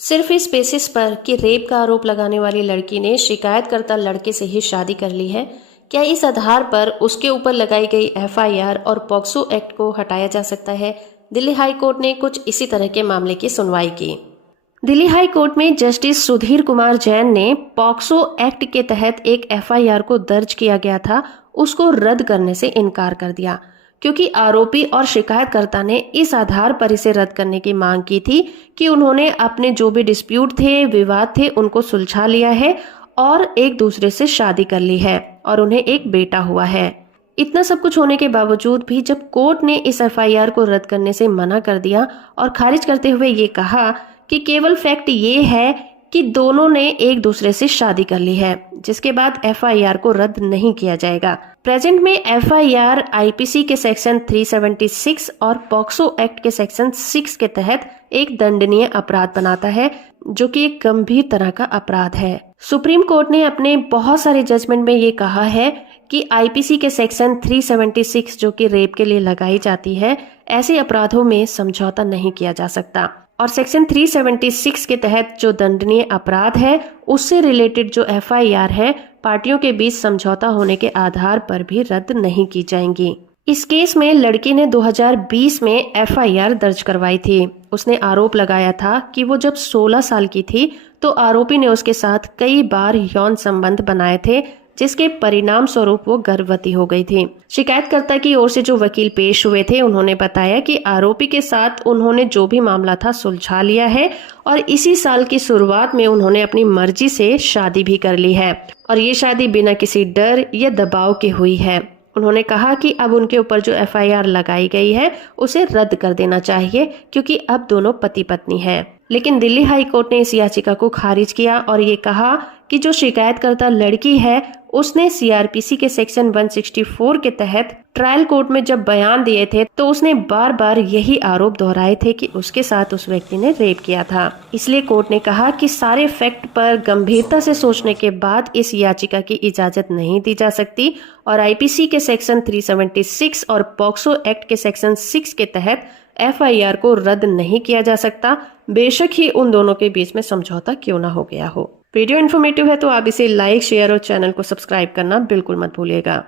सिर्फ इस बेसिस पर कि रेप का आरोप लगाने वाली लड़की ने शिकायतकर्ता लड़के से ही शादी कर ली है, क्या इस आधार पर उसके ऊपर लगाई गई एफआईआर और पॉक्सो एक्ट को हटाया जा सकता है? दिल्ली हाई कोर्ट ने कुछ इसी तरह के मामले की सुनवाई की। दिल्ली हाई कोर्ट में जस्टिस सुधीर कुमार जैन ने पॉक्सो एक्ट के तहत एक एफआईआर को दर्ज किया गया था, उसको रद्द करने से इनकार कर दिया, क्योंकि आरोपी और शिकायतकर्ता ने इस आधार पर इसे रद्द करने की मांग की थी कि उन्होंने अपने जो भी डिस्प्यूट थे, विवाद थे, उनको सुलझा लिया है और एक दूसरे से शादी कर ली है और उन्हें एक बेटा हुआ है। इतना सब कुछ होने के बावजूद भी जब कोर्ट ने इस एफआईआर को रद्द करने से मना कर दिया और खारिज करते हुए ये कहा कि केवल फैक्ट ये है कि दोनों ने एक दूसरे से शादी कर ली है, जिसके बाद एफआईआर को रद्द नहीं किया जाएगा। प्रेजेंट में एफआईआर आईपीसी के सेक्शन 376 और पॉक्सो एक्ट के सेक्शन 6 के तहत एक दंडनीय अपराध बनाता है, जो कि एक गंभीर तरह का अपराध है। सुप्रीम कोर्ट ने अपने बहुत सारे जजमेंट में ये कहा है कि आईपीसी के सेक्शन 376 जो कि रेप के लिए लगाई जाती है, ऐसे अपराधों में समझौता नहीं किया जा सकता और सेक्शन 376 के तहत जो दंडनीय अपराध है उससे रिलेटेड जो एफआईआर है, पार्टियों के बीच समझौता होने के आधार पर भी रद्द नहीं की जाएंगी। इस केस में लड़की ने 2020 में एफआईआर दर्ज करवाई थी। उसने आरोप लगाया था कि वो जब 16 साल की थी तो आरोपी ने उसके साथ कई बार यौन संबंध बनाए थे, जिसके परिणाम स्वरूप वो गर्भवती हो गई थी। शिकायतकर्ता की ओर से जो वकील पेश हुए थे, उन्होंने बताया कि आरोपी के साथ उन्होंने जो भी मामला था सुलझा लिया है और इसी साल की शुरुआत में उन्होंने अपनी मर्जी से शादी भी कर ली है और ये शादी बिना किसी डर या दबाव के हुई है। उन्होंने कहा कि अब उनके ऊपर जो एफआईआर लगाई गई है उसे रद्द कर देना चाहिए, क्योंकि अब दोनों पति पत्नी हैं। लेकिन दिल्ली हाई कोर्ट ने इस याचिका को खारिज किया और ये कहा कि जो शिकायतकर्ता लड़की है उसने सीआरपीसी के सेक्शन 164 के तहत ट्रायल कोर्ट में जब बयान दिए थे तो उसने बार बार यही आरोप दोहराए थे कि उसके साथ उस व्यक्ति ने रेप किया था। इसलिए कोर्ट ने कहा कि सारे फैक्ट पर गंभीरता से सोचने के बाद इस याचिका की इजाजत नहीं दी जा सकती और आईपीसी के सेक्शन 376 और पॉक्सो एक्ट के सेक्शन 6 के तहत एफआईआर को रद्द नहीं किया जा सकता, बेशक ही उन दोनों के बीच में समझौता क्यों ना हो गया हो। वीडियो इन्फॉर्मेटिव है तो आप इसे लाइक, शेयर और चैनल को सब्सक्राइब करना बिल्कुल मत भूलिएगा।